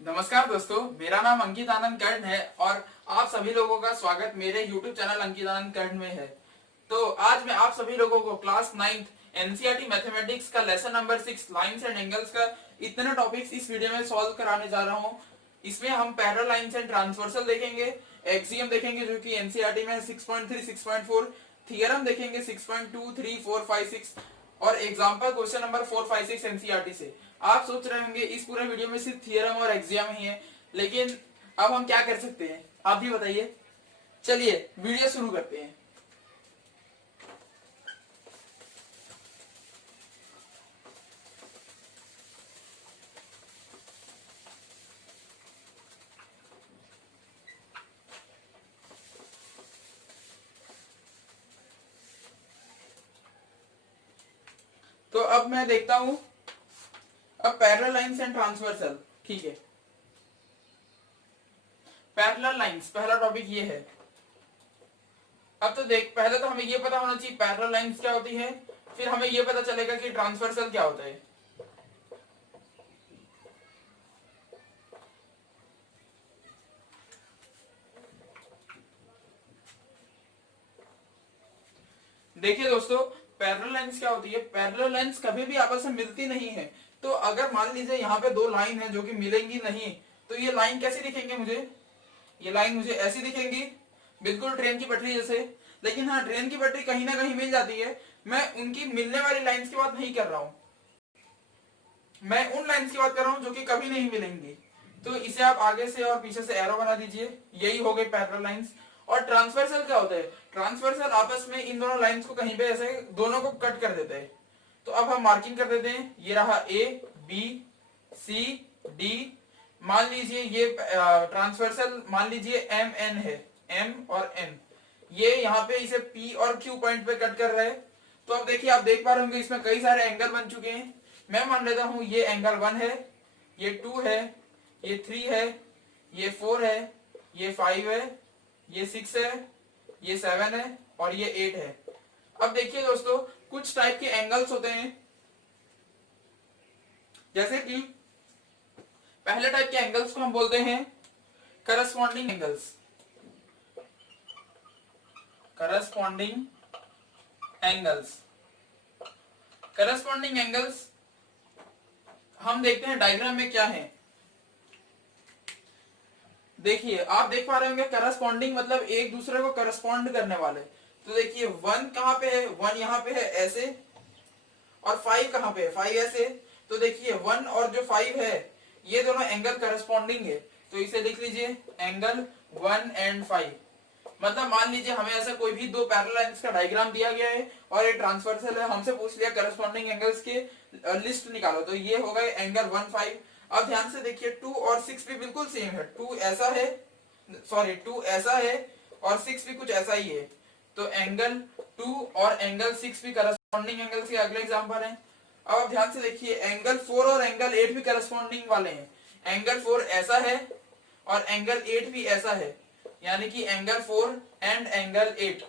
नमस्कार दोस्तों, मेरा नाम अंकित आनंद कर्ण है और आप सभी लोगों का स्वागत मेरे YouTube चैनल अंकित आनंद कर्ण में है। तो आज मैं आप सभी लोगों को क्लास 9th एनसीईआरटी मैथमेटिक्स का lesson number 6 lines and angles का इतने टॉपिक्स इस वीडियो में सॉल्व कराने जा रहा हूँ। इसमें हम पैरेलल लाइंस एंड ट्रांसवर्सल देखेंगे, एक्सियम देखेंगे जो कि एनसीईआरटी में 6.3, 6.4, थियरम देखेंगे 6.2, 3, 4, 5, 6 और एग्जांपल क्वेश्चन नंबर 4, 5, 6 एनसीईआरटी से। आप सोच रहे होंगे इस पूरे वीडियो में सिर्फ थियरम और एक्सियम ही है, लेकिन अब हम क्या कर सकते हैं, आप भी बताइए। चलिए वीडियो शुरू करते हैं। तो अब मैं देखता हूं, अब पैरेलल लाइंस एंड ट्रांसवर्सल, ठीक है। पैरेलल लाइंस पहला टॉपिक ये है। अब तो देख, पहले तो हमें ये पता होना चाहिए पैरेलल लाइंस क्या होती है, फिर हमें ये पता चलेगा कि ट्रांसवर्सल क्या होता है। देखिए दोस्तों, पैरेलल लाइंस क्या होती है। पैरेलल लाइंस कभी भी आपस में मिलती नहीं है। तो अगर मान लीजिए यहाँ पे दो लाइन है जो कि मिलेंगी नहीं, तो ये लाइन कैसी दिखेंगे मुझे, ये लाइन मुझे ऐसी दिखेंगी, बिल्कुल ट्रेन की पटरी जैसे। लेकिन हाँ, ट्रेन की पटरी कहीं ना कहीं मिल जाती है। मैं उनकी मिलने वाली लाइंस की बात नहीं कर रहा हूं, मैं उन लाइंस की बात कर रहा हूं जो कि कभी नहीं मिलेंगी। तो इसे आप आगे से और पीछे से एरो बना दीजिए, यही हो गई पैरेलल लाइंस। और ट्रांसवर्सल क्या होता है, ट्रांसवर्सल आपस में इन दोनों लाइंस को कहीं पे ऐसे दोनों को कट कर देते हैं। तो अब हम मार्किंग कर देते हैं, ये रहा ए, बी, सी, डी। मान लीजिए ये ट्रांसवर्सल मान लीजिए एम एन है, एम और एन, ये यहाँ पे इसे पी और क्यू पॉइंट पे कट कर रहे हैं। तो अब देखिए, आप देख पा रहे होंगे इसमें कई सारे एंगल बन चुके हैं। मैं मान लेता हूं ये एंगल 1 है, ये 2 है, ये 3 है, ये 4 है, ये 5 है, ये 6 है, ये 7 है और ये 8 है। अब देखिए दोस्तों, कुछ टाइप के एंगल्स होते हैं, जैसे कि पहले टाइप के एंगल्स को हम बोलते हैं corresponding angles. Corresponding angles, corresponding angles हम देखते हैं डायग्राम में क्या है। देखिए, आप देख पा रहे होंगे करस्पॉन्डिंग मतलब एक दूसरे को करस्पॉन्ड करने वाले। तो देखिए 1 कहां पे है, 1 यहां पे है ऐसे, और 5 कहां पे है, 5 ऐसे। तो देखिए 1 और जो 5 है ये दोनों एंगल करस्पॉन्डिंग है। तो इसे लिख लीजिए एंगल 1 एंड 5। मतलब मान लीजिए हमें ऐसा कोई भी दो पैरेलल लाइंस का डायग्राम दिया गया है और ये ट्रांसवर्सल है, हमसे पूछ लिया करस्पॉन्डिंग एंगल्स के लिस्ट निकालो, तो ये हो गए एंगल 1, 5। अब ध्यान से देखिए 2 और 6 भी बिल्कुल सेम है, 2 ऐसा है, सॉरी 2 ऐसा है और 6 भी कुछ ऐसा ही है। तो एंगल 2 और एंगल 6 भी करस्पॉन्डिंग एंगल्स के अगले एग्जांपल हैं। अब आप ध्यान से देखिए एंगल 4 और एंगल 8 भी करस्पॉन्डिंग वाले हैं। एंगल 4 ऐसा है और एंगल 8 भी ऐसा है, यानी कि एंगल 4 एंड एंगल 8।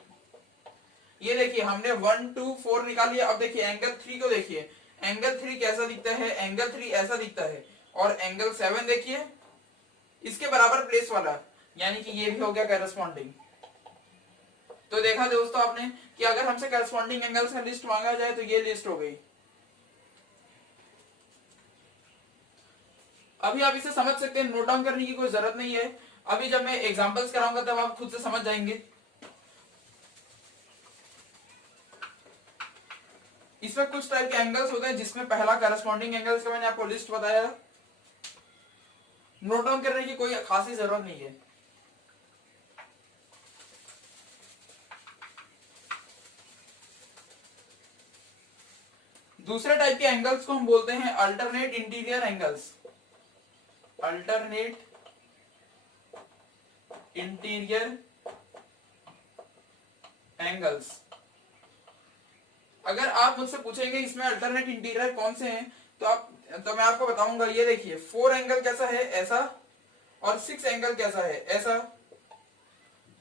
ये देखिए हमने 1, 2, 4 निकाल लिया। अब देखिए एंगल 3 को देखिए, एंगल 3 कैसा दिखता है, एंगल 3 ऐसा दिखता है। और एंगल 7 देखिए इसके बराबर प्लेस वाला, यानी कि ये भी हो गया करस्पॉन्डिंग। तो देखा दोस्तों आपने कि अगर हमसे करस्पॉन्डिंग एंगल्स का लिस्ट मांगा जाए तो ये लिस्ट हो गई। अभी आप इसे समझ सकते हैं, नोट डाउन करने की कोई जरूरत नहीं है। अभी जब मैं एग्जांपल्स कराऊंगा तब आप खुद से समझ जाएंगे। इसमें कुछ टाइप के एंगल्स होते हैं, जिसमें पहला करस्पॉन्डिंग एंगल्स का मैंने आपको लिस्ट बताया। नोट डाउन करने की कोई खासी जरूरत नहीं है। दूसरे टाइप के एंगल्स को हम बोलते हैं alternate interior angles. Alternate interior angles. अगर आप मुझसे पूछेंगे इसमें अल्टरनेट इंटीरियर कौन से हैं, तो मैं आपको बताऊंगा। ये देखिए 4 एंगल कैसा है, ऐसा, और 6 एंगल कैसा है, ऐसा।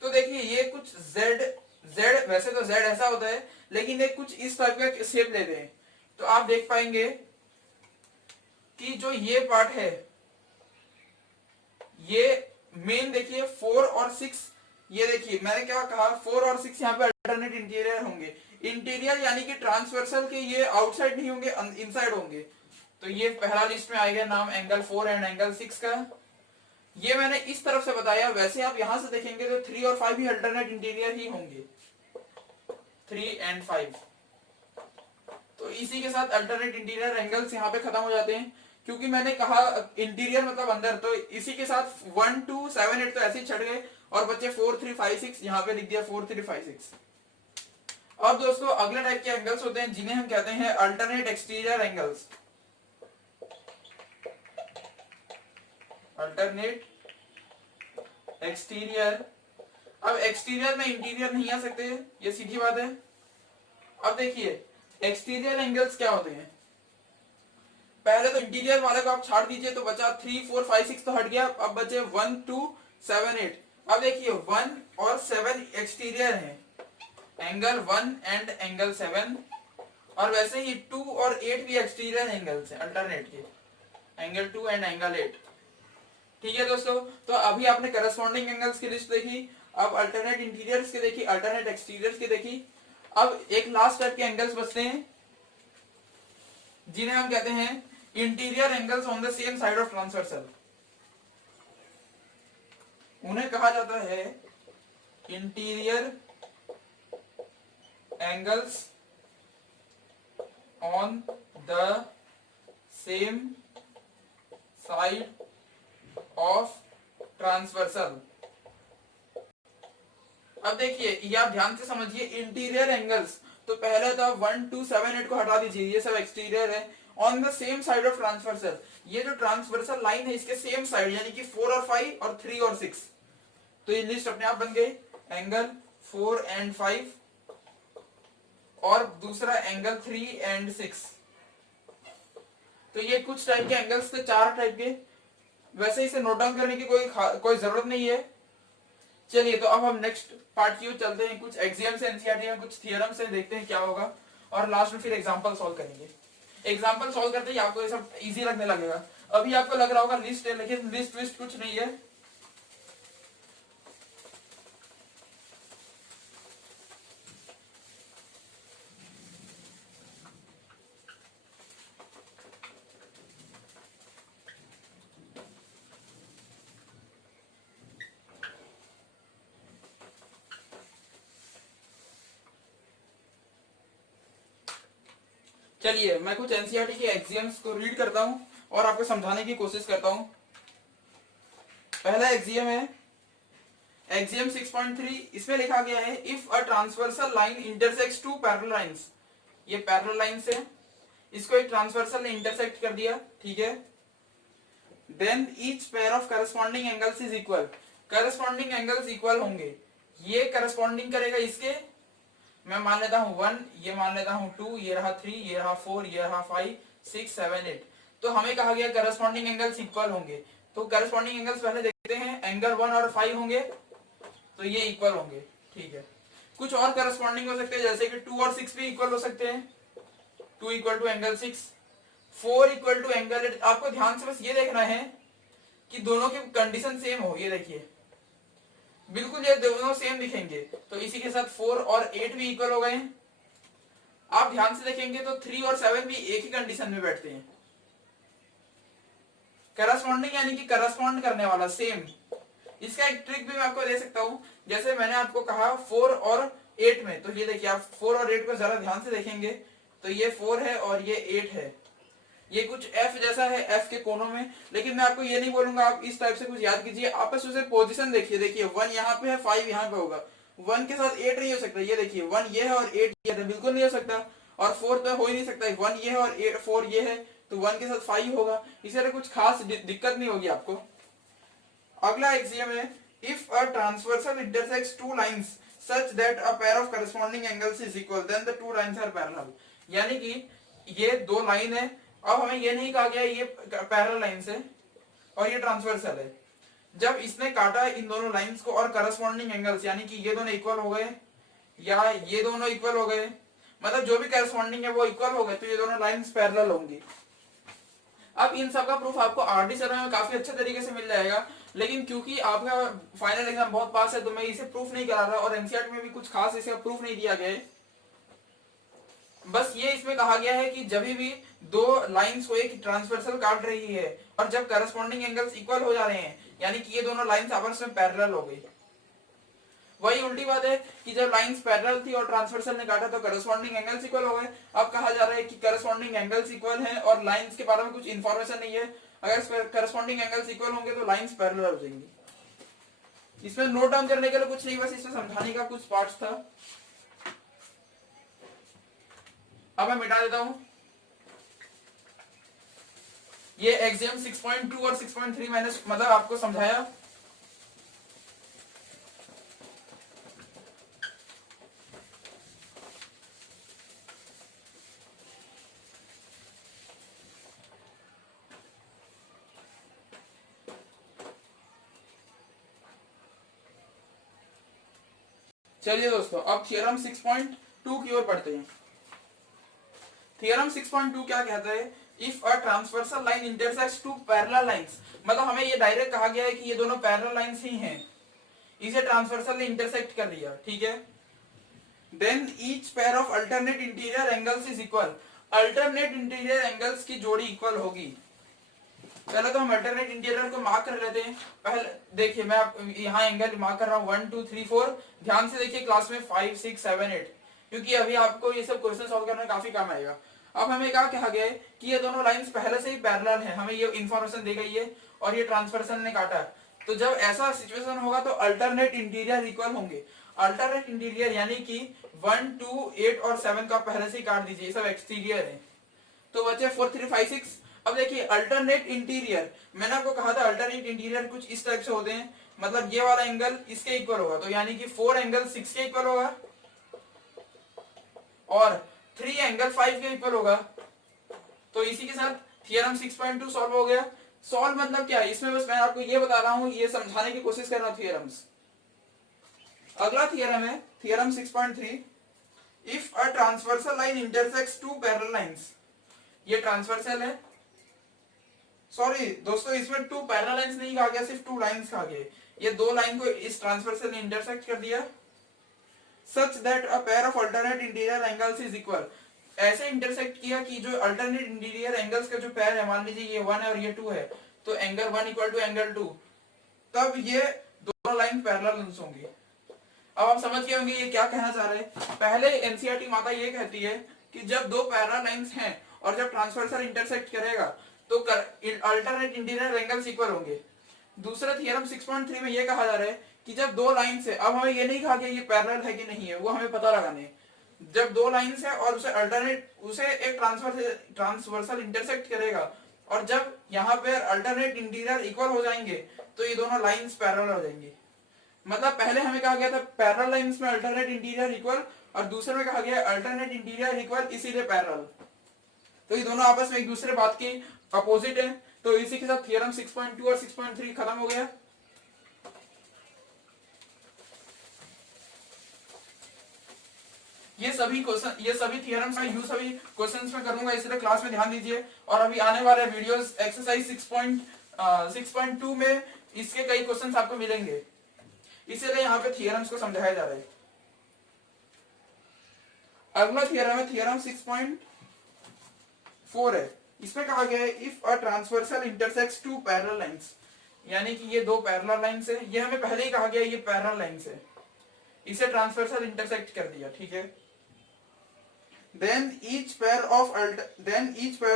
तो देखिए ये कुछ z, वैसे तो z ऐसा होता है, लेकिन ये कुछ इस टाइप का शेप लेते हैं। तो आप देख पाएंगे कि जो ये पार्ट है ये मेन देखिए 4 और 6, ये देखिए मैंने क्या कहा 4 और 6 यहाँ पे अल्टरनेट इंटीरियर होंगे। इंटीरियर यानी कि ट्रांसवर्सल के ये आउटसाइड नहीं होंगे, इनसाइड होंगे। तो ये पहला लिस्ट में आएगा नाम एंगल 4 एंड एंगल 6 का। ये मैंने इस तरफ से बताया, वैसे आप यहां से देखेंगे तो 3 और 5 भी अल्टरनेट इंटीरियर ही होंगे, 3 एंड 5। तो इसी के साथ अल्टरनेट इंटीरियर एंगल्स यहाँ पे खत्म हो जाते हैं, क्योंकि मैंने कहा इंटीरियर मतलब अंदर, तो इसी के साथ 1 2 7 8 तो ऐसे ही छट गए और बच्चे 4 3 5 6, यहाँ पे लिख दिया 4 3 5 6। अब दोस्तों अगले टाइप के एंगल्स होते हैं जिन्हें हम कहते हैं alternate exterior angles. Alternate exterior, अब एक्सटीरियर में इंटीरियर नहीं आ सकते, ये सीधी बात है। अब देखिए एक्सटीरियर एंगल्स क्या होते हैं। पहले तो इंटीरियर वाले को आप छाड़ दीजिए तो बचा 3 4 5 6 तो हट गया, अब बचे 1 2 7 8। अब देखिए 1 और 7 एक्सटीरियर हैं, एंगल 1 एंड एंगल 7, और वैसे ही 2 और 8 भी एक्सटीरियर एंगल्स हैं अल्टरनेट के, एंगल 2 एंड एंगल 8। ठीक है दोस्तों, तो अभी आपने करस्पॉन्डिंग एंगल्स की लिस्ट देखी, अब अल्टरनेट इंटीरियर्स की देखी, अल्टरनेट एक्सटीरियर्स की देखी। अब एक लास्ट टाइप के एंगल्स बचते हैं जिन्हें हम कहते हैं interior angles on the same side of transversal. उन्हें कहा जाता है interior angles on the same side of transversal. अब देखिए ये आप ध्यान से समझिए, इंटीरियर एंगल्स तो पहले तो 1 2 7 8 को हटा दीजिए, ये सब एक्सटीरियर है। On the same side of transversal, ये जो ट्रांसवर्सल लाइन है इसके सेम साइड, यानी कि 4 और 5 और 3 और 6। तो ये लिस्ट अपने आप बन गई, एंगल 4 एंड 5 और दूसरा एंगल 3 एंड 6। तो ये कुछ टाइप के एंगल्स थे, 4 टाइप के। वैसे इसे नोट डाउन करने की कोई जरूरत नहीं है। चलिए तो अब हम नेक्स्ट पार्ट की ओर चलते हैं, कुछ एक्सियम से एनसीईआरटी में कुछ थ्योरम से देखते हैं क्या होगा, और लास्ट में फिर एग्जांपल सॉल्व करेंगे। एग्जांपल सॉल्व करते ही आपको ये सब इजी लगने लगेगा। अभी आपको लग रहा होगा लिस्ट है, लेकिन लिस्ट विस्ट कुछ नहीं है। चलिए मैं कुछ एनसीईआरटी के एक्सियम्स को रीड करता हूं और आपको समझाने की कोशिश करता हूं। पहला एक्सियम है एक्सियम 6.3, इसमें लिखा गया है if a transversal line intersects two parallel lines. ये पैरेलल लाइंस है, इसको एक ट्रांसवर्सल ने इंटरसेक्ट कर दिया, ठीक है। Then each pair of corresponding angles is equal, corresponding angles equal होंगे। ये करस्पॉन्डिंग करेगा इसके, मैं मान लेता हूं 1, ये मान लेता हूं 2, ये रहा 3, ये रहा 4, ये रहा 5 6 7 8। तो हमें कहा गया करस्पॉन्डिंग एंगल्स इक्वल होंगे, तो करस्पॉन्डिंग एंगल्स पहले देखते हैं। एंगल 1 और 5 होंगे तो ये इक्वल होंगे, ठीक है। कुछ और करस्पॉन्डिंग हो सकते हैं, जैसे कि 2 और 6 भी इक्वल हो सकते हैं। 2 equal to angle 6, 4 equal to angle 8। आपको ध्यान से बस ये देखना है कि दोनों की कंडीशन सेम हो। ये देखिए बिल्कुल ये दोनों सेम दिखेंगे, तो इसी के साथ 4 और 8 भी इक्वल हो गए। आप ध्यान से देखेंगे तो 3 और 7 भी एक ही कंडीशन में बैठते हैं। करस्पॉन्डिंग यानी कि करस्पॉन्ड करने वाला, सेम। इसका एक ट्रिक भी मैं आपको दे सकता हूं, जैसे मैंने आपको कहा 4 और 8 में, तो ये देखिए आप 4 और 8 को जरा ध्यान से देखेंगे तो ये 4 है और ये 8 है। ये कुछ F जैसा है, F के कोनों में। लेकिन मैं आपको ये नहीं बोलूंगा आप इस टाइप से कुछ याद कीजिए, आप बस उसे पोजीशन देखिए। देखिए 1 यहाँ पे है, 5 यहाँ पे होगा। 1 के साथ 8 नहीं हो सकता, ये देखिए 1 ये है और 8 ये है, बिल्कुल नहीं हो सकता। और 4 तो हो ही नहीं सकता, 1 ये है और 4 ये है, तो 1 के साथ 5 होगा। इस तरह कुछ खास दिक्कत नहीं होगी आपको। अगला एक्सियम है if a transversal intersects two lines such that a pair of corresponding angles is equal then the two lines are parallel. यानी कि ये दो लाइन है, अब हमें ये नहीं कहा गया ये पैरेलल लाइंस है और ये ट्रांसवर्सल है। जब इसने काटा इन दोनों लाइंस को और करस्पॉन्डिंग एंगल्स, यानी कि ये दोनों इक्वल हो गए या ये दोनों इक्वल हो गए, मतलब जो भी करस्पॉन्डिंग है वो इक्वल हो गए, तो ये दोनों लाइंस पैरेलल होंगी। अब इन सब का प्रूफ आपको आरडी सर्वे में काफी अच्छे तरीके से मिल जाएगा, लेकिन क्योंकि आपका फाइनल एग्जाम बहुत पास है तो मैं इसे प्रूफ नहीं करा रहा, और एनसीईआरटी में भी कुछ खास इसका प्रूफ नहीं दिया गया है। बस ये इसमें कहा गया है कि जब भी दो लाइंस को एक ट्रांसवर्सल काट रही है और जब करस्पॉन्डिंग एंगल्स इक्वल हो जा रहे हैं, यानी कि ये दोनों लाइंस आपस में पैरेलल हो गई। वही उल्टी बात है कि जब लाइंस पैरेलल थी और ट्रांसवर्सल ने काटा तो करस्पॉन्डिंग एंगल्स इक्वल हो गए। अब कहा जा रहा है कि करस्पॉन्डिंग एंगल्स इक्वल हैं और लाइंस के बारे में कुछ इंफॉर्मेशन नहीं है। अगर करस्पॉन्डिंग एंगल्स इक्वल होंगे तो लाइंस पैरेलल हो जाएंगी। इसमें नोट डाउन करने के लिए कुछ नहीं, बस इसमें समझाने का कुछ पार्ट्स था। अब मैं मिटा देता हूं ये एग्जाम 6.2 और 6.3 मैंने मतलब आपको समझाया। चलिए दोस्तों, अब थ्योरम 6.2 की ओर बढ़ते हैं। थ्योरम 6.2 क्या कहता है? If a transversal line intersects two parallel lines, मतलब हमें ये डायरेक्ट कहा गया है कि ये दोनों पैरेलल लाइंस ही हैं, इसे ट्रांसवर्सल ने इंटरसेक्ट कर दिया, ठीक है। Then each pair of alternate interior angles is equal, alternate interior angles की जोड़ी इक्वल होगी। पहले तो हम अल्टरनेट इंटीरियर को मार्क कर लेते हैं। पहले देखिए, मैं आप यहाँ एंगल मार्क कर रहा हूँ 1 2 3 4। ध्यान से देखिए क्लास में 5 6 7 8, क्योंकि अभी आपको ये सब क्वेश्चन सॉल्व करने में काफी काम आएगा। अब हमें क्या कहा गया है कि ये दोनों लाइंस पहले से ही पैरेलल हैं, हमें ये इन्फॉर्मेशन दी गई है और ये ट्रांसवर्सल ने काटा है। तो जब ऐसा सिचुएशन होगा तो अल्टरनेट इंटीरियर इक्वल होंगे। अल्टरनेट इंटीरियर यानी कि 1 2 8 और 7 का पहले से ही काट दीजिए, सब एक्सटीरियर है। तो बचे 4 3 5 6। अब देखिए अल्टरनेट इंटीरियर, मैंने आपको कहा था अल्टरनेट इंटीरियर कुछ इस टाइप से होते हैं, मतलब ये वाला एंगल इसके इक्वल होगा, तो यानी कि 4 एंगल 6 के इक्वल होगा और 3 एंगल 5 के इक्वल होगा। तो इसी के साथ थ्योरम 6.2 सॉल्व हो गया। सॉल्व मतलब क्या है? इसमें बस मैं आपको ये बता रहा हूं, ये समझाने की कोशिश कर रहा हूं थ्योरम्स। अगला थ्योरम है theorem 6.3, if a transversal line intersects two parallel lines. ये ट्रांसवर्सल है, सॉरी दोस्तों, इसमें 2 पैरेलल लाइंस नहीं कहा गया, सिर्फ 2 लाइंस कहा गया। ये 2 लाइन को इस ट्रांसवर्सल ने इंटरसेक्ट कर दिया। सच that a pair of alternate interior angles is equal, ऐसे इंटरसेक्ट किया कि जो अल्टरनेट इंटीरियर एंगल्स का जो पेयर है, मान लीजिए ये 1 है और ये 2 है, तो एंगल 1 इक्वल टू एंगल 2, तब ये दोनों लाइन पैरेलल होंगी। अब आप समझ गए होंगे ये क्या कहना चाह रहे हैं। पहले एनसीईआरटी माता ये कहती है कि जब 2 पैरेलल लाइंस हैं और जब ट्रांसवर्सल इंटरसेक्ट करेगा तो अल्टरनेट इंटीरियर एंगल्स इक्वल होंगे। दूसरा थ्योरम 6.3 में ये कहा जा रहा है कि जब 2 लाइंस है, अब हमें ये नहीं कहा कि ये पैरेलल है कि नहीं है, वो हमें पता लगाना है। जब 2 लाइंस है और उसे एक ट्रांसवर्सल इंटरसेक्ट करेगा और जब यहाँ पे अल्टरनेट इंटीरियर इक्वल हो जाएंगे तो ये दोनों लाइंस पैरेलल हो जाएंगी। मतलब पहले हमें कहा गया था पैरेलल लाइंस में अल्टरनेट इंटीरियर इक्वल, और दूसरे में कहा गया अल्टरनेट इंटीरियर इक्वल इसीलिए पैरेलल। तो ये दोनों आपस में एक दूसरे बात की अपोजिट है। तो इसी के साथ थ्योरम 6.2 और 6.3 खत्म हो गया। ये सभी थ्योरम्स मैं सभी क्वेश्चंस में करूंगा, इसलिए क्लास में ध्यान दीजिए। और अभी आने वाले वीडियोस एक्सरसाइज 6.2 में इसके कई क्वेश्चंस आपको मिलेंगे, इसीलिए यहाँ पे थ्योरम्स को समझाया जा रहा है। अगला थ्योरम है थ्योरम 6.4 है। इसमें कहा गया है if a transversal intersects two parallel lines, यानी कि ये 2 पैरेलल लाइंस है, ये हमें पहले ही कहा गया ये पैरेलल लाइंस है, इसे ट्रांसवर्सल इंटरसेक्ट कर दिया, ठीक है। then each pair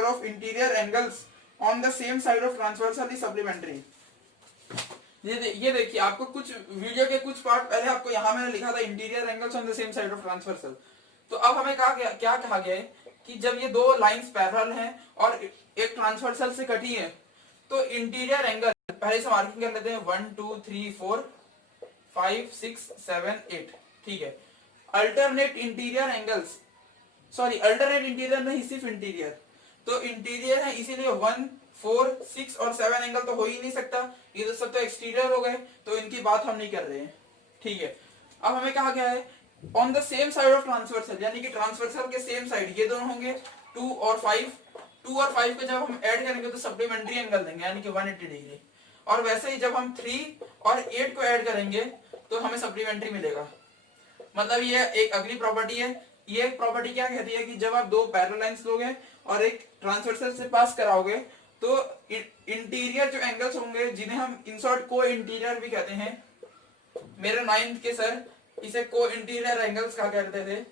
of interior angles on the same side of transversal is supplementary। ये देखिए, आपको कुछ वीडियो के कुछ पार्ट पहले आपको यहाँ मैंने लिखा था interior angles on the same side of transversal. तो अब हमें क्या कहा गया है कि जब ये 2 लाइंस पैरेलल हैं और एक ट्रांसवर्सल से कटी है तो इंटीरियर एंगल पहले से मार्किंग कर लेते हैं 1 2 3 4 5 6 7 8, ठीक है। Alternate interior angles, sorry alternate interior नहीं, सिर्फ इंटीरियर, तो इंटीरियर है इसीलिए 1 4 6 और 7 एंगल तो हो ही नहीं सकता, ये तो सब तो एक्सटीरियर हो गए, तो इनकी बात हम नहीं कर रहे हैं, ठीक है। अब हमें कहा गया है on the same side of transversal, यानी कि ट्रांसवर्सल के सेम साइड ये दोनों होंगे 2 और 5 को जब हम ऐड करेंगे तो सप्लीमेंट्री एंगल देंगे, यानी कि 180 डिग्री। और वैसे ही जब हम 3 और 8 को ऐड करेंगे तो हमें सप्लीमेंट्री मिलेगा। मतलब ये एक अगली प्रॉपर्टी है। ये एक प्रॉपर्टी क्या कहती है कि जब आप दो पैरेलल लाइंस लोगे और एक ट्रांसवर्सल से पास कराओगे तो इंटीरियर जो एंगल्स होंगे जिन्हें हम इंसर्ट को इंटीरियर भी कहते हैं, मेरे 9th के सर इसे को इंटीरियर एंगल्स कहा करते थे।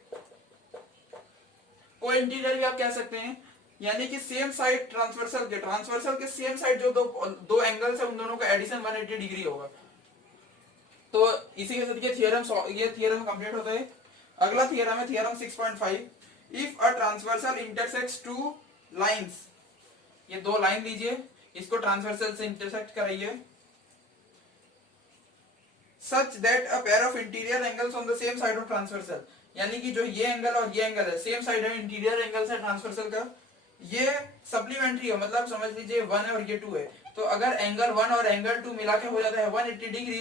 को इंटीरियर भी आप कह सकते हैं, यानी कि सेम साइड ट्रांसवर्सल के सेम साइड जो दो एंगल्स है उन दोनों का एडिशन 180 डिग्री होगा। तो इसी के साथ ये थियरम कंप्लीट होता है। अगला थियरम है theorem 6.5, if a transversal intersects two lines. ये दो लाइन लीजिए, इसको ट्रांसवर्सल से इंटरसेक्ट कराइए, सच that a pair of interior angles on the same side of transversal, यानी कि जो ये एंगल और ये एंगल है सेम साइड है, इंटीरियर एंगल्स है ट्रांसवर्सल का, ये सप्लीमेंट्री है, मतलब समझ लीजिए 1 है और ये 2 है। तो अगर एंगल 1 और एंगल 2 मिला के हो जाता है 180 degree,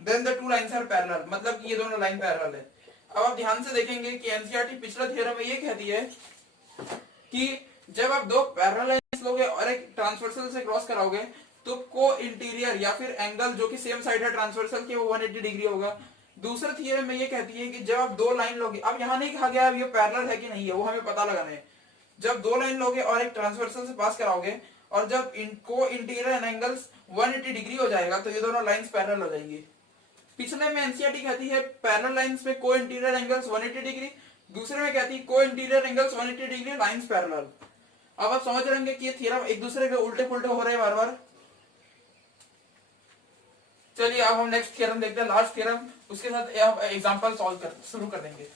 then the two lines are parallel, मतलब कि ये दोनों लाइन पैरेलल है। अब आप ध्यान से देखेंगे कि एनसीईआरटी पिछला थ्योरम में ये कहती है कि जब आप दो पैरेलल लाइंस लोगे और एक ट्रांसवर्सल से क्रॉस कराओगे तो को इंटीरियर या फिर एंगल जो कि सेम साइड है ट्रांसवर्सल के वो 180 डिग्री होगा। दूसरा थ्योरम में ये कहती है कि जब आप दो लाइन लोगे, अब यहाँ नहीं कहा गया अब ये पैरेलल है कि नहीं है, वो हमें पता लगाना है। जब दो लाइन लोगे और एक ट्रांसवर्सल से पास कराओगे और जब को इंटीरियर एंगल्स 180 डिग्री हो जाएगा तो ये दोनों लाइंस पैरेलल हो जाएंगी। पिछले में एनसीईआरटी कहती है पैरेलल लाइंस में को इंटीरियर एंगल्स 180 डिग्री, दूसरे में कहती है को interior angles 180 degree lines parallel. अब आप समझ रहे होंगे कि ये थ्योरम एक दूसरे के उल्टे पुल्टे हो रहे हैं बार बार। चलिए अब हम नेक्स्ट थ्योरम देखते हैं, लास्ट थ्योरम, उसके साथ एग्जांपल सॉल्व कर शुरू कर देंगे।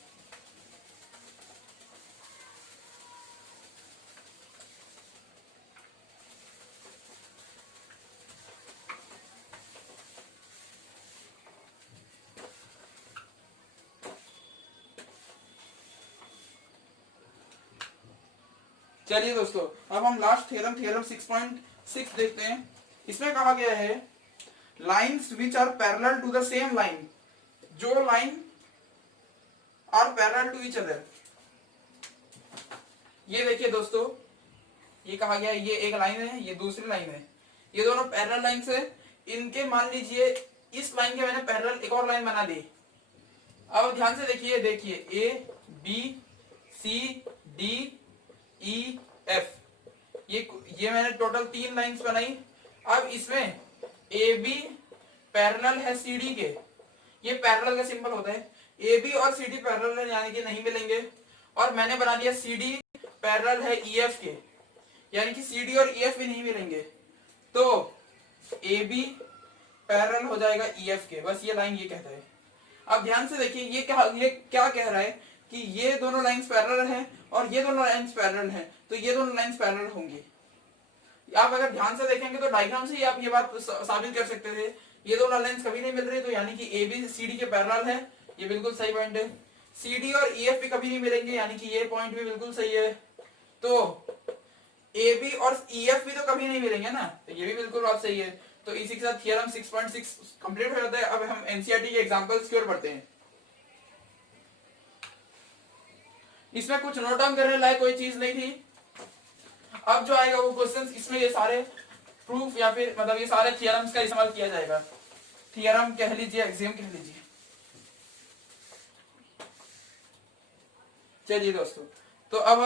चलिए दोस्तों अब हम लास्ट थ्योरम 6.6 देखते हैं। इसमें कहा गया है lines which are parallel to the same line, जो line are parallel to each other. ये देखिए दोस्तों, ये कहा गया है ये एक लाइन है, ये दूसरी लाइन है, ये दोनों पैरेलल लाइंस है। इनके मान लीजिए इस लाइन के मैंने पैरेलल एक और लाइन बना दी। अब ध्यान से देखिए A B C D E F, ये मैंने टोटल 3 लाइंस बनाई। अब इसमें ए बी पैरेलल है सी डी के, ये पैरेलल का सिंबल होता है। ए बी और सी डी पैरेलल है यानी कि नहीं मिलेंगे। और मैंने बना दिया सी डी पैरेलल है ई एफ के, यानी कि सी डी और ई एफ भी नहीं मिलेंगे। तो ए बी पैरेलल हो जाएगा ई एफ के, बस ये लाइन ये कहता है। अब ध्यान से देखिए ये क्या कह रहा है कि ये दोनों लाइंस पैरेलल हैं और ये दोनों लाइंस पैरेलल हैं, तो ये दोनों लाइंस पैरेलल होंगी। आप अगर ध्यान से देखेंगे तो डायग्राम से ही आप ये बात साबित कर सकते थे। ये दोनों लाइंस कभी नहीं मिल रही, तो यानी कि ए बी सी डी के पैरेलल है, ये बिल्कुल सही पॉइंट है। सी डी और ई एफ भी कभी नहीं मिलेंगे, यानी कि ये पॉइंट भी बिल्कुल सही है। तो ए बी और ई एफ भी तो कभी नहीं मिलेंगे ना, तो ये भी बिल्कुल बात सही है। तो इसी के साथ थियरम 6.6 कंप्लीट हो जाता है। अब हम एनसीईआरटी के एग्जांपल्स की ओर बढ़ते हैं। इसमें कुछ नोट डाउन करने लायक कोई चीज नहीं थी। अब जो आएगा वो क्वेश्चंस, इसमें ये सारे प्रूफ या फिर मतलब ये सारे थियरम्स का इस्तेमाल किया जाएगा। थियरम कह लीजिए, एक्सियम कह लीजिए। चलिए दोस्तों, तो अब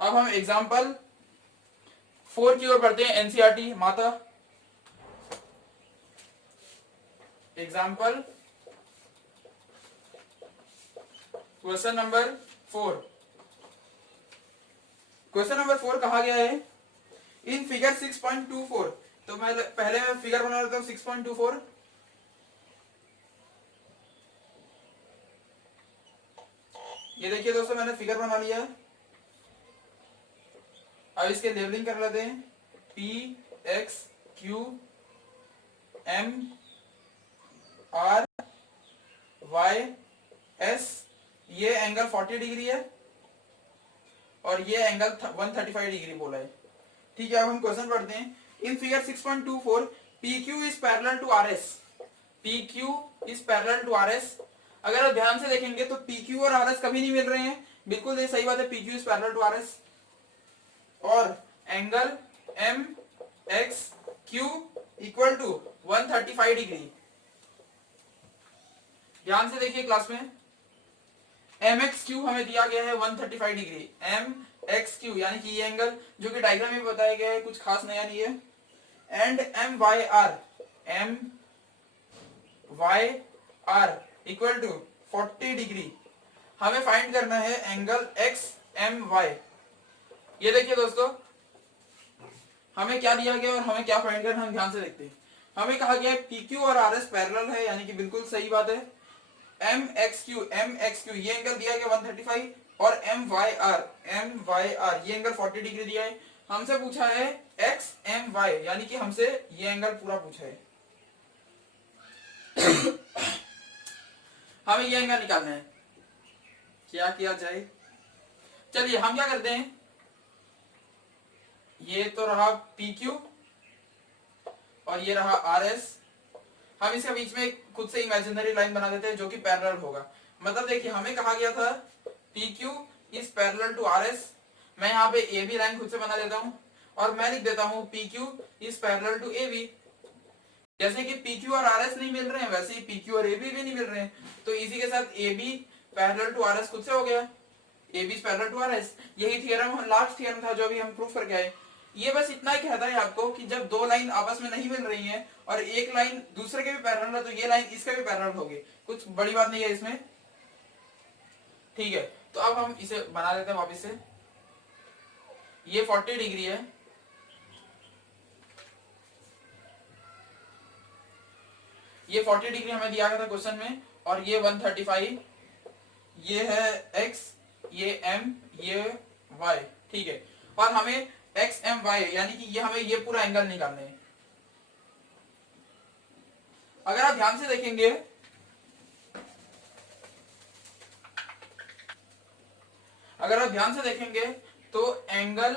हम एग्जाम्पल 4 की ओर बढ़ते हैं। एनसीईआरटी माता example question number 4। Question number 4 कहा गया है इन फिगर 6.24। तो मैं पहले फिगर बना लेता हूं 6.24। ये देखिए दोस्तों, मैंने फिगर बना लिया है। अब इसके लेबलिंग कर लेते हैं, P X Q M R Y S। ये एंगल 40 डिग्री है और ये एंगल 135 डिग्री बोला है। ठीक है, अब हम क्वेश्चन पढ़ते हैं। In figure 6.24 PQ is parallel to RS। PQ is parallel to RS। अगर आप ध्यान से देखेंगे तो PQ और RS कभी नहीं मिल रहे हैं, बिल्कुल ये सही बात है, PQ is parallel to RS। और angle M X Q equal to 135 degree. ध्यान से देखिए क्लास में, एम एक्स क्यू हमें दिया गया है 135 डिग्री, एम एक्स क्यू यानी कि ये एंगल जो कि डायग्राम में बताया गया है, कुछ खास नया नहीं है। And M Y R equal to 40 degree. हमें फाइंड करना है एंगल एक्स एम वाई। ये देखिए दोस्तों, हमें क्या दिया गया और हमें क्या फाइंड करना है, हम ध्यान से देखते हैं। हमें कहा गया है पी क्यू और आर एस पैरेलल है, यानी कि बिल्कुल सही बात है। एम एक्स क्यू ये एंगल दिया गया 135 और एम वाई आर ये एंगल 40 डिग्री दिया है। हमसे पूछा है एक्स एम वाई, यानी कि हमसे ये एंगल पूरा पूछा है। हमें ये एंगल निकालना है। क्या किया जाए, चलिए हम क्या करते हैं, ये तो रहा पी क्यू और ये रहा आर एस। हम इसके बीच में खुद से इमेजिनरी लाइन बना देते हैं जो कि पैरेलल होगा। मतलब देखिए, हमें कहा गया था P Q is parallel to R S. मैं यहाँ पे ए बी लाइन खुद से बना देता हूँ और मैं लिख देता हूँ P Q is parallel to A B. जैसे कि पी क्यू और आर एस नहीं मिल रहे हैं, वैसे ही पी क्यू और ए बी भी नहीं मिल रहे हैं, तो इसी के साथ A B parallel to R S खुद से हो गया, A B parallel to R S. यही थियरम, लास्ट थियरम था जो अभी हम प्रूफ करके आए। ये बस इतना ही कहता है आपको कि जब दो लाइन आपस में नहीं मिल रही है और एक लाइन दूसरे के भी पैरेलल है, तो ये लाइन इसके भी पैरेलल होगी। कुछ बड़ी बात नहीं है इसमें, ठीक है। तो अब हम इसे बना देते हैं वापस से। ये 40 डिग्री है, ये 40 डिग्री हमें दिया गया था क्वेश्चन में, और ये 135, ये है एक्स, ये एम, ये वाई, ठीक है। और हमें एक्स एम वाई यानी कि ये हमें ये पूरा एंगल निकालना है। अगर आप ध्यान से देखेंगे, तो angle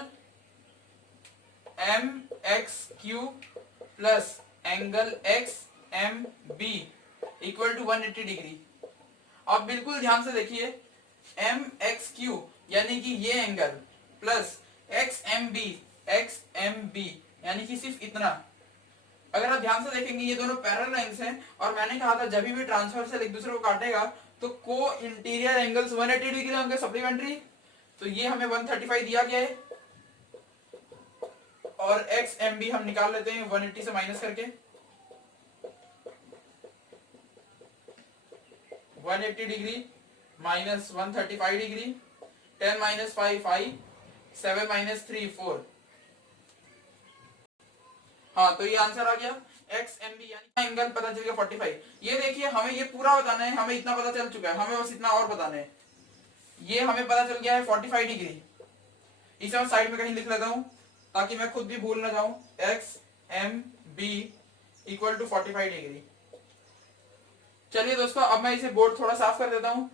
M X Q plus angle X M B equal to 180 degree. अब बिल्कुल ध्यान से देखिए, एम एक्स क्यू यानी कि ये angle plus X M B यानी कि सिर्फ इतना। अगर आप ध्यान से देखेंगे, ये दोनों पैरेलल लाइंस हैं, और मैंने कहा था जब भी ट्रांसवर्सल एक दूसरे को काटेगा तो को इंटीरियर एंगल्स 180 डिग्री होंगे सप्लीमेंट्री। तो ये हमें 135 दिया गया है और एक्स एम बी हम निकाल लेते हैं 180 से माइनस करके। 180 degree minus 135 degree, 10 minus 5 5, 7 minus 3 4। हाँ, तो ये आंसर आ गया एक्स एम बी, यानी एंगल पता चल गया 45। ये देखिए, हमें ये पूरा बताना है, हमें इतना पता चल चुका है, हमें बस इतना और बताना है। ये हमें पता चल गया है 45 डिग्री। इसे मैं साइड में कहीं लिख लेता हूं ताकि मैं खुद भी भूल ना जाऊं। X M B equal to 45 degree. चलिए दोस्तों, अब मैं इसे बोर्ड थोड़ा साफ कर देता हूं,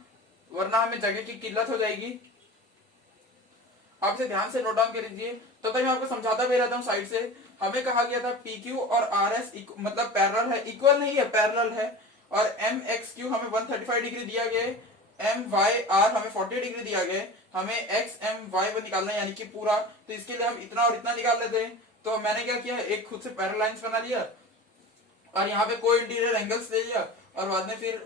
वरना हमें जगह की किल्लत हो जाएगी। आप इसे ध्यान से नोट डाउन कर लीजिए, तो मैं आपको समझाता भी रहता हूँ साइड से। हमें कहा गया था पी क्यू और आर एस मतलब पैरेलल है, इक्वल नहीं है, पैरेलल है। और एम एक्स क्यू हमें 135 डिग्री दिया गया है, एम वाई आर हमें 40 डिग्री दिया गया है। हमें एक्स एम वाई पर निकालना है, यानी कि पूरा। तो इसके लिए हम इतना और इतना निकाल लेते हैं। तो मैंने क्या किया, एक खुद से पैरेलल लाइंस बना लिया और यहाँ पे को इंटीरियर एंगल्स ले लिया, और बाद में फिर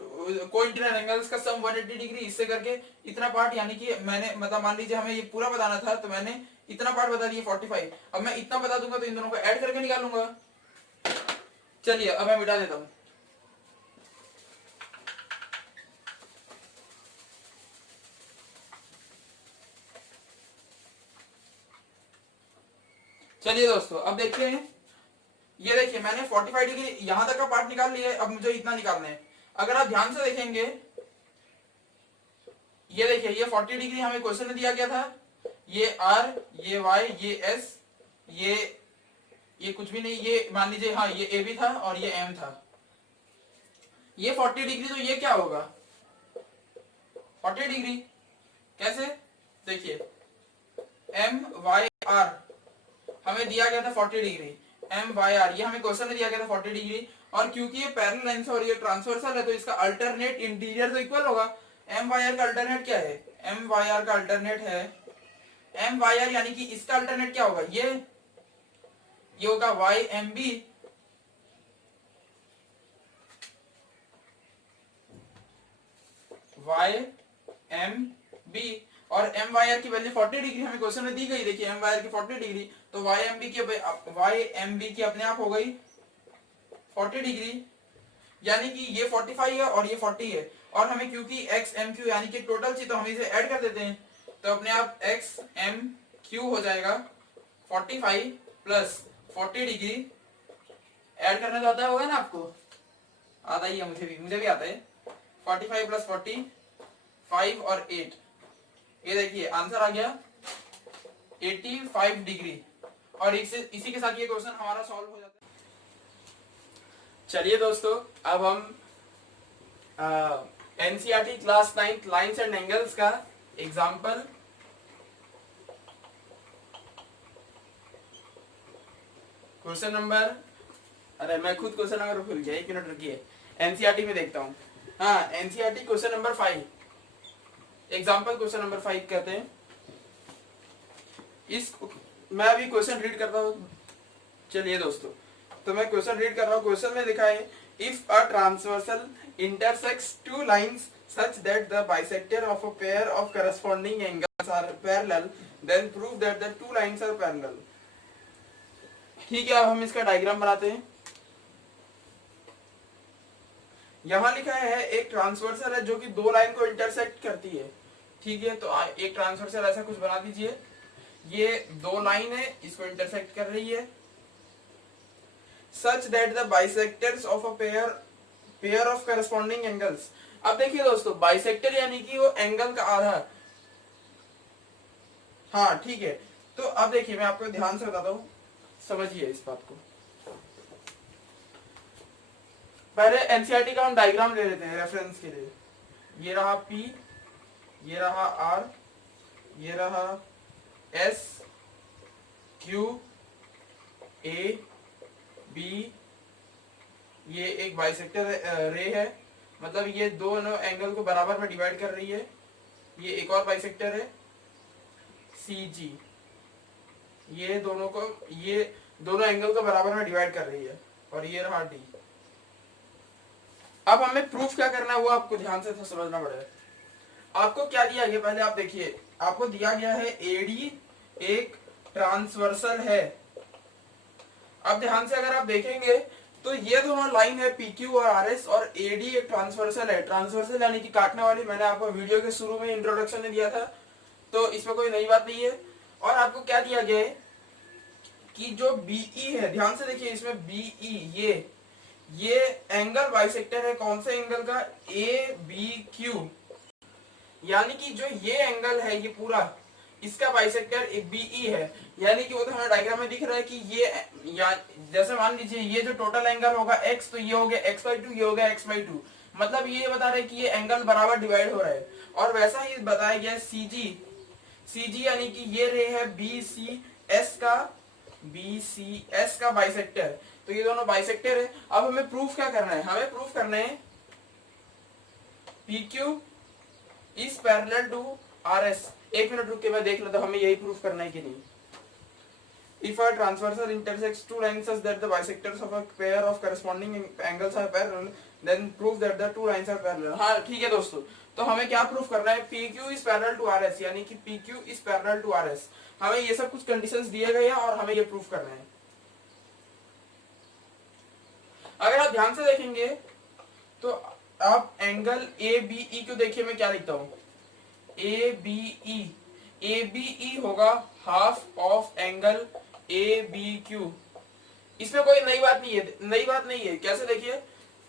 को इंटीरियर एंगल्स का सम 180 डिग्री, इससे करके इतना पार्ट, यानी कि मैंने मतलब मान लीजिए हमें ये पूरा बताना था, तो मैंने इतना पार्ट बता दिया 45। अब मैं इतना बता दूंगा तो इन दोनों को ऐड करके निकालूंगा। चलिए अब मैं मिटा देता हूं। चलिए दोस्तों, अब देखते हैं। ये देखिए, मैंने 45 डिग्री यहां तक का पार्ट निकाल लिया है। अब मुझे इतना निकालना है। अगर आप ध्यान से देखेंगे, ये देखिए, ये 40 डिग्री हमें क्वेश्चन में दिया गया था। ये आर, ये वाई, ये एस, ये कुछ भी नहीं, ये मान लीजिए, हाँ ये ए बी था और ये एम था। ये 40 डिग्री, तो ये क्या होगा 40 डिग्री कैसे, देखिए एम वाई आर हमें दिया गया था 40 डिग्री, एम वाई आर ये हमें क्वेश्चन में दिया गया था 40 डिग्री। और क्योंकि ये पैरेलल लाइंस और ये ट्रांसवर्सल है, तो इसका अल्टरनेट इंटीरियर तो इक्वल होगा। एम वाई आर का अल्टरनेट क्या है, एम वाई आर का अल्टरनेट है, एम वाई आर यानी कि इसका अल्टरनेट क्या होगा, ये ये होगा Y M B, Y M B, और एम वाई आर की वैल्यू 40 डिग्री हमें क्वेश्चन में दी गई। देखिए एम वाई आर की 40 डिग्री, तो वाई एम बी की अपने आप हो गई 40 डिग्री, यानी कि ये 45 है और ये 40 है, और हमें क्योंकि एक्स एम क्यू यानी कि टोटल चाहिए, तो हम इसे ऐड कर देते हैं, तो अपने आप एक्स एम क्यू हो जाएगा 45 प्लस 40 डिग्री। ऐड करना तो आता होगा ना आपको, आता ही है, मुझे भी आता है। 45 प्लस 40, 5 और 8, ये देखिए आंसर आ गया 85 डिग्री। और इसी के साथ ये क्वेश्चन हमारा सॉल्व हो जाता है। चलिए दोस्तों, अब हम NCERT class 9 lines and angles का एग्जांपल क्वेश्चन नंबर, अरे मैं खुद क्वेश्चन नंबर भूल गया, 1 मिनट रुकिए, एनसीईआरटी में देखता हूँ। हाँ, NCERT question number 5, example question number 5 कहते हैं। मैं अभी क्वेश्चन रीड करता हूँ। चलिए दोस्तों, तो मैं क्वेश्चन रीड कर रहा हूँ। क्वेश्चन में लिखा है, if a transversal intersects two lines such that the bisector of a pair of corresponding angles are parallel, then prove that the two lines are parallel। ठीक है, अब हम इसका डायग्राम बनाते हैं। यहां लिखा है एक ट्रांसवर्सल है जो कि दो लाइन को इंटरसेक्ट करती है। ठीक है, तो एक ट्रांसवर्सल ऐसा कुछ बना दीजिए, ये दो लाइन है, इसको इंटरसेक्ट कर रही है। such that the bisectors of a pair of corresponding angles। अब देखिए दोस्तों, बाइसेक्टर यानी कि वो एंगल का आधार। हाँ ठीक है, तो अब देखिए मैं आपको ध्यान से बताता हूं, समझिए इस बात को। पहले एनसीईआरटी का हम डायग्राम ले लेते हैं रेफरेंस के लिए। ये रहा P, ये रहा R, ये रहा S, Q, A, B, ये एक बाइसेक्टर रे है, मतलब ये दोनों एंगल को बराबर में डिवाइड कर रही है। ये एक और बाइसेक्टर है CG, ये दोनों एंगल को बराबर में डिवाइड कर रही है, और ये रहा D। अब हमें प्रूफ क्या करना है वो आपको ध्यान से समझना पड़ेगा। आपको क्या दिया गया, पहले आप देखिए, आपको दिया गया है AD एक ट्रांसवर्सल है। अब ध्यान से अगर आप देखेंगे तो ये दोनों लाइन है PQ और RS, और AD एक ट्रांसवर्सल है। ट्रांसवर्सल यानी कि काटने वाली, मैंने आपको वीडियो के शुरू में इंट्रोडक्शन में दिया था, तो इसमें कोई नई बात नहीं है। और आपको क्या दिया गया है कि जो BE है, ध्यान से देखिए, इसमें BE ये एंगल बाइसेक्टर है। कौन से एंगल का? ABQ, यानी कि जो ये एंगल है ये पूरा, इसका बाइसेक्टर BE है। यानी कि वो तो हमें डायग्राम में दिख रहा है कि ये जैसे मान लीजिए ये जो टोटल एंगल होगा x, तो ये हो गया x/2, ये हो गया x/2, मतलब ये बता रहे हैं कि ये एंगल बराबर डिवाइड हो रहा है। और वैसा ही बताया गया CG यानी कि ये रे है BCS का बाइसेक्टर, तो ये दोनों बाइसेक्टर है। अब हमें प्रूफ क्या करना है? हमें प्रूफ करना है PQ is parallel to RS। 1 minute रुक के मैं देख लेता हूं हमें यही प्रूफ करना है कि नहीं। If a transversal intersects two lines such that the bisectors of a pair of corresponding angles are parallel, then prove that the two lines are parallel। हाँ ठीक है दोस्तों, तो हमें क्या प्रूफ करना है? PQ is parallel to RS, यानी कि PQ is parallel to RS। हमें ये सब कुछ कंडीशंस दिए गए हैं और हमें ये प्रूफ करना है। अगर आप ध्यान से देखेंगे तो आप एंगल ABE को देखिए, मैं क्या लिखता हूं, ABE होगा हाफ ऑफ एंगल ABQ। इसमें कोई नई बात नहीं है। कैसे? देखिए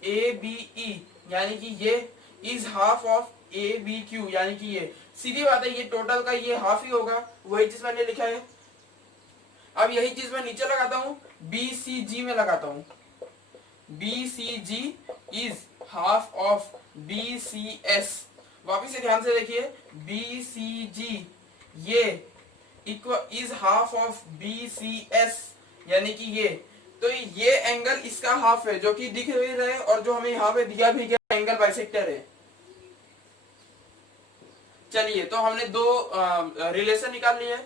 ABE यानी कि ये इज हाफ ऑफ ABQ, यानी कि ये सीधी बात है, ये टोटल का ये हाफ ही होगा, वही चीज मैंने लिखा है। अब यही चीज मैं नीचे लगाता हूं, BCG में लगाता हूं, BCG is half of BCS। वापिस से ध्यान से देखिए, BCG ये इज हाफ ऑफ BCS, यानी कि ये, तो ये एंगल इसका हाफ है जो कि दिख भी रहा है, और जो हमें यहाँ पे दिया भी गया एंगल बाइसेक्टर है। चलिए, तो हमने दो रिलेशन निकाल लिए।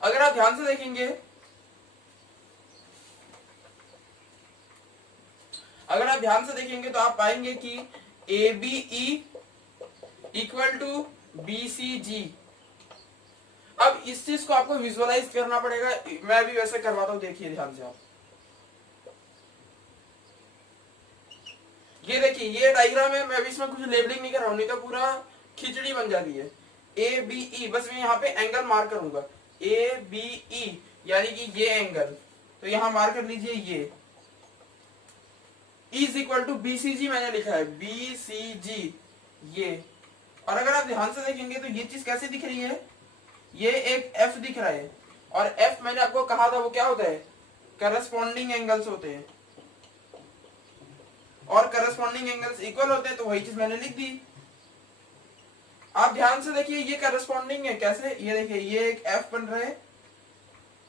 अगर आप ध्यान से देखेंगे अगर आप ध्यान से देखेंगे तो आप पाएंगे कि A B E equal to B C G. अब इस चीज को आपको विजुअलाइज करना पड़ेगा, मैं भी वैसे करवाता हूं, देखिए ध्यान से आप। ये देखिए ये डायग्राम है, मैं भी इसमें कुछ लेबलिंग नहीं कर रहा हूं, नहीं तो पूरा खिचड़ी बन जाती है। ए बी ई, बस मैं यहाँ पे एंगल मार्क करूंगा, ए बी ई यानी कि ये एंगल, तो यहां मार्क कर लीजिए ये is equal to B C G मैंने लिखा है, बी सी जी ये। और अगर आप ध्यान से देखेंगे तो ये चीज कैसे दिख रही है, ये एक एफ दिख रहा है, और एफ मैंने आपको कहा था वो क्या होता है, करस्पॉन्डिंग एंगल्स होते हैं, और करस्पॉन्डिंग एंगल्स इक्वल होते हैं, तो वही चीज मैंने लिख दी। आप ध्यान से देखिए ये करस्पॉन्डिंग है कैसे, ये देखिए ये एक एफ बन रहा है,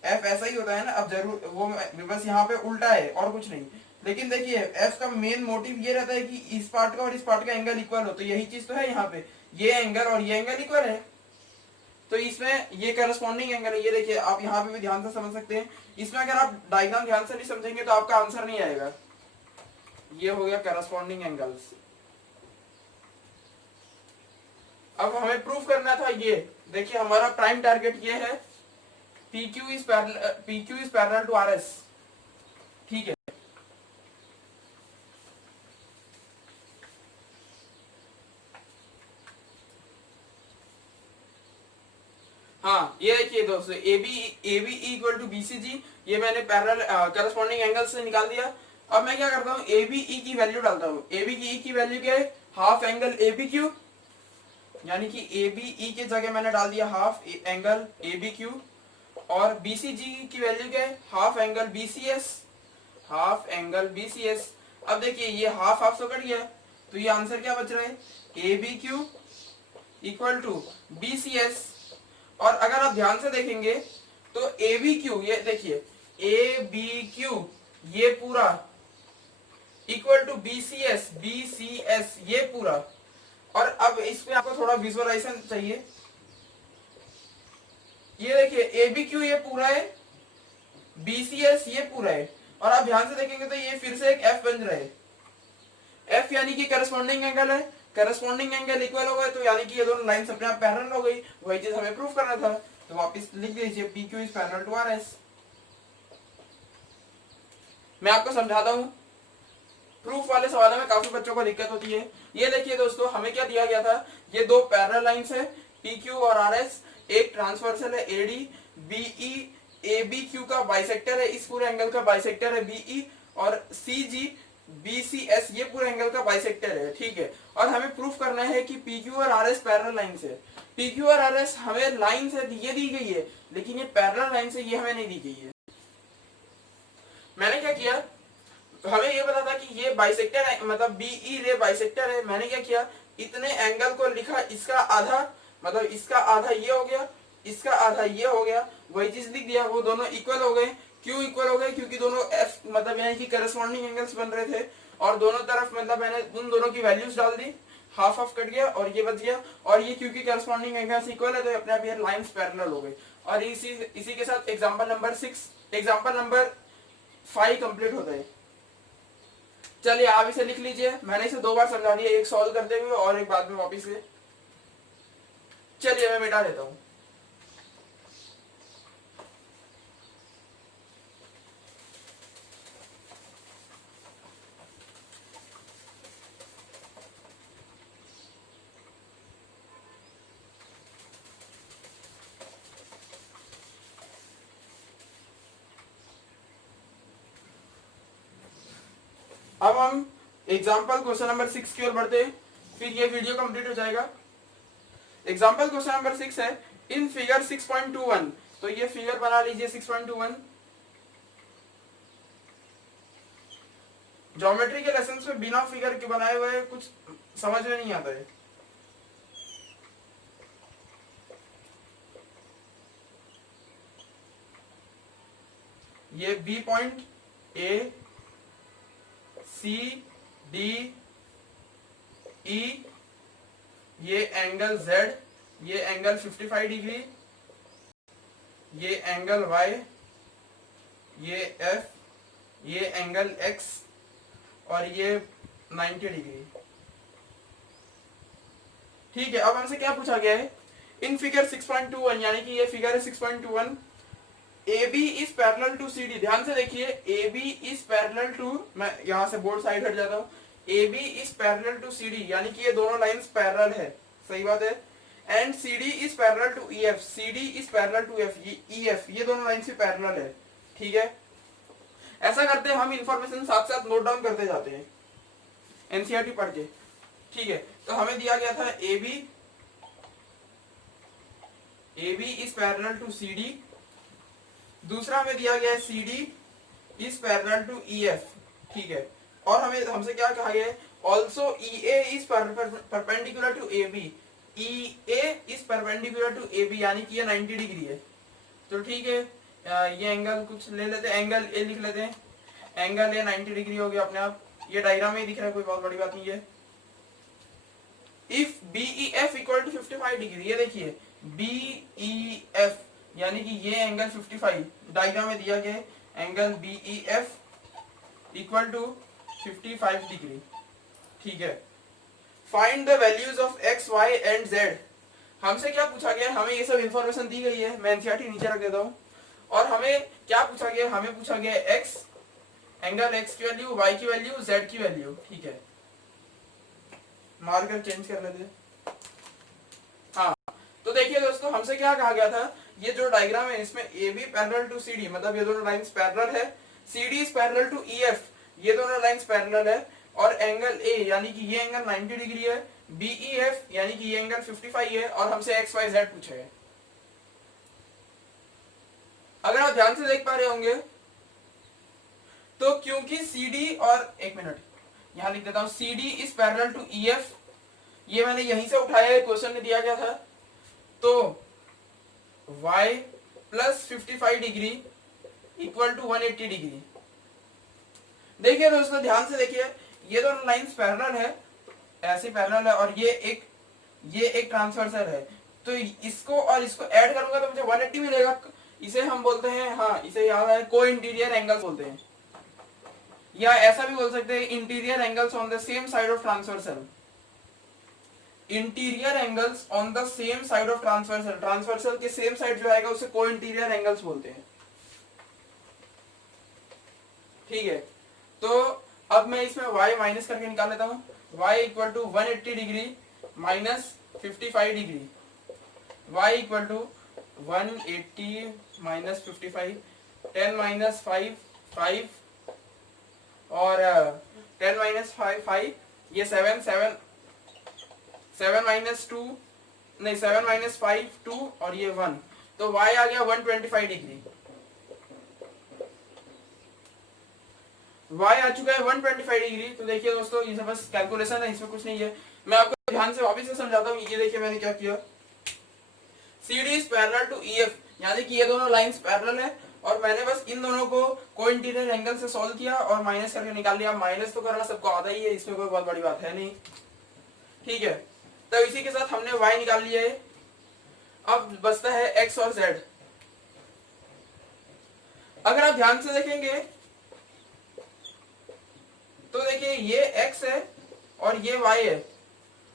एफ ऐसा ही होता है ना, अब जरूर वो बस यहाँ पे उल्टा है और कुछ नहीं, लेकिन देखिए एफ का मेन मोटिव ये रहता है कि इस पार्ट का और इस पार्ट का एंगल इक्वल हो, तो यही चीज तो है यहाँ पे, ये एंगल और ये एंगल इक्वल है, तो इसमें ये करस्पॉन्डिंग एंगल है। ये देखिए आप यहाँ पे भी ध्यान से समझ सकते हैं, इसमें अगर आप डायग्राम ध्यान से नहीं समझेंगे तो आपका आंसर नहीं आएगा। ये हो गया करस्पॉन्डिंग एंगल्स। अब हमें प्रूफ करना था, ये देखिए हमारा प्राइम टारगेट ये है, PQ is parallel to RS, ठीक है। हाँ ये देखिए दोस्तों, AB इक्वल टू BCG, ये मैंने पैरेलल करस्पॉन्डिंग एंगल से निकाल दिया। अब मैं क्या करता हूँ, ABE की वैल्यू डालता हूँ। ABE की वैल्यू क्या है, हाफ एंगल ABQ, यानी कि ABE के जगह मैंने डाल दिया हाफ एंगल ABQ, और BCG की वैल्यू क्या है, half angle BCS, half angle BCS। अब देखिए ये हाफ हाफ तो कट गया, तो ये आंसर क्या बच रहा है, ABQ इक्वल टू BCS। और अगर आप ध्यान से देखेंगे तो ABQ, ये देखिए ABQ ये पूरा इक्वल टू BCS ये पूरा। और अब इसमें आपको थोड़ा विजुअलाइजेशन चाहिए, ये देखिए ABQ ये पूरा है, BCS ये पूरा है, और आप ध्यान से देखेंगे तो ये फिर से एक F बन रहा है, F यानी कि करस्पॉन्डिंग एंगल है, करस्पॉन्डिंग एंगल इक्वल हो गए, तो यानी कि ये दोनों लाइंस अपने आप पैरेलल हो गई, वही चीज हमें प्रूफ करना था, तो वापस लिख दीजिए PQ is parallel to RS। मैं आपको समझाता हूं, प्रूफ वाले सवालों में काफी बच्चों को दिक्कत होती है। ये देखिए दोस्तों हमें क्या दिया गया था, ये दो पैरेलल लाइंस है PQ और RS, एक ट्रांसवर्सल है AD, BE ABQ का बाइसेक्टर है, इस पूरे एंगल का बाइसेक्टर है BE, और CG BCS ये पूरे एंगल का बाइसेक्टर है, ठीक है। और हमें प्रूफ करना है कि PQ और RS पैरेलल लाइंस है। PQ और RS हमें लाइन से ये दी गई है, लेकिन ये पैरेलल लाइन से ये हमें नहीं दी गई है। मैंने क्या किया, हमें ये पता था कि ये बाइसेक्टर है, मतलब BE रे बाइसेक्टर है, मैंने क्या किया, इतने एंगल को लिखा, इसका आधा मतलब इसका आधा ये हो गया, इसका आधा ये हो गया, वही चीज लिख दिया, वो दोनों इक्वल हो गए। क्यों इक्वल हो गए, क्योंकि दोनों F मतलब यानी कि करस्पॉन्डिंग एंगल्स बन रहे थे, और दोनों तरफ मतलब मैंने उन दोनों की वैल्यूज डाल दी, हाफ हाफ कट गया और ये बच गया, और ये क्योंकि करस्पॉन्डिंग एंगल्स इक्वल है तो अपने आप ये लाइंस पैरेलल हो गई। और इसी के साथ एग्जांपल नंबर 5 कंप्लीट होता है। चलिए आप इसे लिख लीजिए, मैंने इसे 2 बार समझा दिया, एक सॉल्व करते हुए और एक बाद में वापिस से। चलिए मैं मिटा देता हूं। अब हम एग्जाम्पल क्वेश्चन नंबर 6 की ओर बढ़ते हैं, फिर ये वीडियो कंप्लीट हो जाएगा। एग्जाम्पल क्वेश्चन नंबर 6 है, इन फिगर 6.21, तो ये फिगर बना लीजिए 6.21। ज्योमेट्री के लेसन में बिना फिगर के बनाए हुए कुछ समझ में नहीं आता है। ये B point A C D E, ये एंगल Z, ये एंगल 55 डिग्री, ये एंगल Y, ये F, ये एंगल X, और ये 90 डिग्री। ठीक है, अब हमसे क्या पूछा गया है, इन फिगर 6.21 यानी कि ये फिगर है 6.21, AB is parallel to CD। ध्यान से देखिए, AB इज पैरेलल टू, मैं यहां से बोर्ड साइड हट जाता हूँ, AB is parallel to CD यानी कि ये दोनों लाइंस पैरेलल है, सही बात है। And CD is parallel to EF, CD is parallel to EF, ये दोनों लाइंस भी पैरेलल है। ठीक है, ऐसा करते हैं हम इंफॉर्मेशन साथ साथ नोट डाउन करते जाते हैं एनसीईआरटी पढ़ के। ठीक है, तो हमें दिया गया था AB is parallel to CD, दूसरा हमें दिया गया है CD is parallel to EF। ठीक है, और हमसे क्या कहा गया है, also EA is perpendicular to AB, EA is perpendicular to AB यानी कि ये 90 डिग्री है। तो ठीक है, ये एंगल कुछ ले लेते हैं, एंगल ए लिख लेते हैं, एंगल ए 90 डिग्री हो गया अपने आप, ये डायग्राम में ही दिख रहा है, कोई बहुत बड़ी बात नहीं है। If BEF equal to 55 degree, ये देखिए BEF यानी कि ये एंगल 55 डायग्राम में दिया गया है, angle BEF equal to 55 degree. ठीक है, find the values of x, y and z। हमसे क्या पूछा गया, हमें ये सब इंफॉर्मेशन दी गई है, मैं एनसीईआरटी नीचे रख देता हूँ। और हमें क्या पूछा गया, हमें पूछा गया x, एंगल x की वैल्यू, y की वैल्यू, z की वैल्यू। ठीक है, मार्कर चेंज कर लेते हैं। हाँ, तो देखिए दोस्तों, हमसे क्या कहा गया था, ये जो डायग्राम है इसमें AB पैरेलल टू CD, मतलब ये दोनों लाइंस पैरेलल है, CD is parallel to EF, ये दोनों लाइंस पैरेलल है, और एंगल A यानी कि ये एंगल 90 डिग्री है, BEF यानी कि ये एंगल 55 है, और हमसे x, y, z पूछे है। अगर आप ध्यान से देख पा रहे होंगे तो क्योंकि CD और, एक मिनट यहां लिख देता हूं, CD is parallel to EF, ये मैंने यहीं से उठाया है, क्वेश्चन में दिया गया था। तो y plus 55 degree equal to 180 degree. देखिए दोस्तों, ध्यान से देखिए, ये दोनों लाइंस पैरेलल है, ऐसे पैरेलल है, और ये एक ट्रांसवर्सल है, तो इसको और इसको ऐड करूंगा तो मुझे 180 मिलेगा। इसे हम बोलते हैं, हाँ इसे याद है, को इंटीरियर एंगल बोलते हैं, या ऐसा भी बोल सकते हैं interior angles on the same side of transversal. Interior angles on the same side of transversal, transversal के सेम साइड जो आएगा उसे को इंटीरियर एंगल्स बोलते हैं। ठीक है, तो अब मैं इसमें y माइनस करके निकाल लेता हूं, y equal to 180 degree minus 55 degree, y equal to 180 minus 55, 10 minus 5 5, और 10 माइनस 5 5, ये 7 7 7 माइनस 2, नहीं 7 माइनस 5 2, और ये 1, तो y आ गया 125 डिग्री। y आ चुका है 125 डिग्री। तो देखिए दोस्तों, ये बस कैलकुलेशन है, इसमें कुछ नहीं है। मैं आपको ध्यान से वापस से समझाता हूँ। ये देखिए मैंने क्या किया, CD is parallel to EF यानी कि ये दोनों लाइंस पैरेलल है, और मैंने बस इन दोनों को को इंटीरियर एंगल से सॉल्व किया और माइनस करके निकाल लिया। माइनस तो करना सबको आता ही है, इसमें कोई बहुत बड़ी बात है नहीं। ठीक है, तो इसी के साथ हमने y निकाल लिया है। अब बचता है x और z। अगर आप ध्यान से देखेंगे तो देखिए ये x है और ये y है,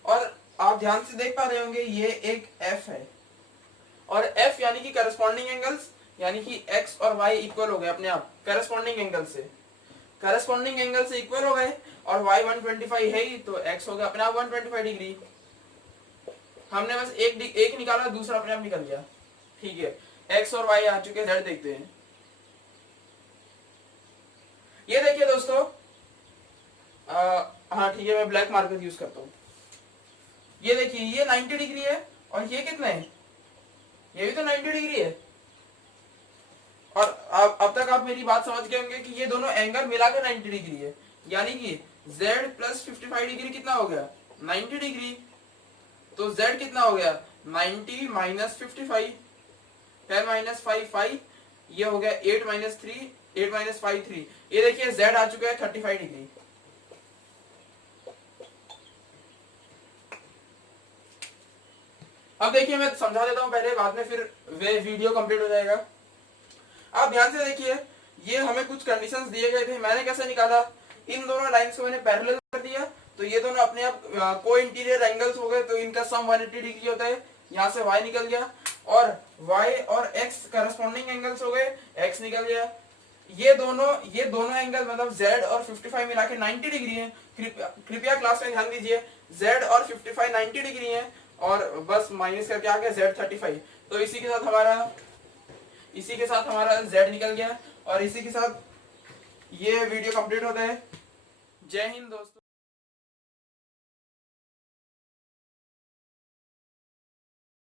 और आप ध्यान से देख पा रहे होंगे ये एक f है, और f यानी कि करस्पॉन्डिंग एंगल्स, यानी कि x और y इक्वल हो गए अपने आप करस्पॉन्डिंग एंगल से, करस्पॉन्डिंग एंगल से इक्वल हो गए, और y 125 है ही, तो x हो गया अपने आप 125 डिग्री। हमने बस एक निकाला, दूसरा अपने आप निकल गया। ठीक है, x और y आ चुके, z देखते हैं। ये देखिए दोस्तों, हाँ ठीक है, मैं ब्लैक मार्कर यूज करता हूँ। ये देखिए, ये 90 डिग्री है, और ये कितना है, ये भी तो 90 डिग्री है। और अब तक आप मेरी बात समझ गए होंगे कि ये दोनों एंगल मिलाकर 90 डिग्री है, यानी कि z प्लस 55 डिग्री कितना हो गया, 90 डिग्री। तो z कितना हो गया, 90 माइनस 55, 10 माइनस 5 5, ये हो गया 8 माइनस 3, 8 माइनस 5 3। ये देखिए z आ चुका है 35 डिग्री। अब देखिए, मैं समझा देता हूं पहले, बाद में फिर वे वीडियो कंप्लीट हो जाएगा। आप ध्यान से देखिए, ये हमें कुछ कंडीशंस दिए गए थे। मैंने कैसे निकाला, इन दोनों लाइंस को मैंने पैरेलल कर दिया, तो ये दोनों अपने आप को इंटीरियर एंगल्स हो गए, तो इनका सम 180 डिग्री होता है। यहाँ से y निकल गया, और y और x करस्पॉन्डिंग एंगल्स हो गए, x निकल गया। ये दोनों एंगल मतलब z और 55 मिला के 90 डिग्री है। कृपया क्लास में ध्यान दीजिए, z और 55 90 डिग्री है, और बस माइनस करके आ गया z 35। तो इसी के साथ हमारा z निकल गया, और इसी के साथ ये वीडियो कंप्लीट होता है। जय हिंद दोस्तों।